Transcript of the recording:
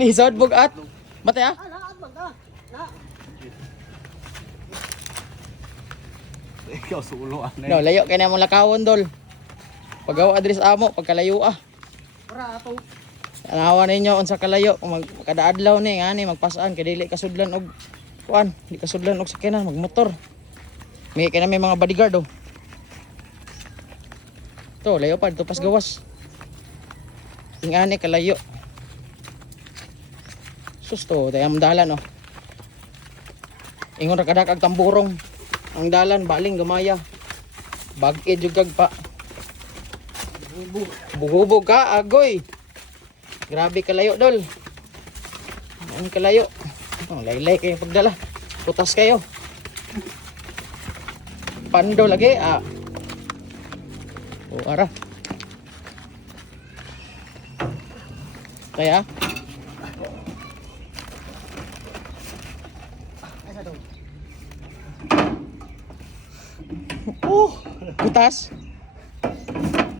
Lisod bugat. Mate ah. Ikaw sulo ah. No, layo kay na mong lakawon dol. Pagawa adres amo pagkalayo ah. Para ato. Anawa ninyo unsa kalayo kung kada adlaw ni ngani magpasaan kay dili kasudlan og kuan, di kasudlan og sakyanan magmotor. May kay na may mga bodyguard oh. To layo pa dito pas gawas. Ingani kalayo. Susto dayam dalan oh. Ingon ra kadak ag tamburong. Ang dalan baling gamaya. Bag-e jud kag pa. Bugubog ka agoy. Grabe kalayo dol. Ang kalayo. Oh, laylay kayo pagdala. Putas kayo. Pando lagi ah. Oh, ara. Kaya putas.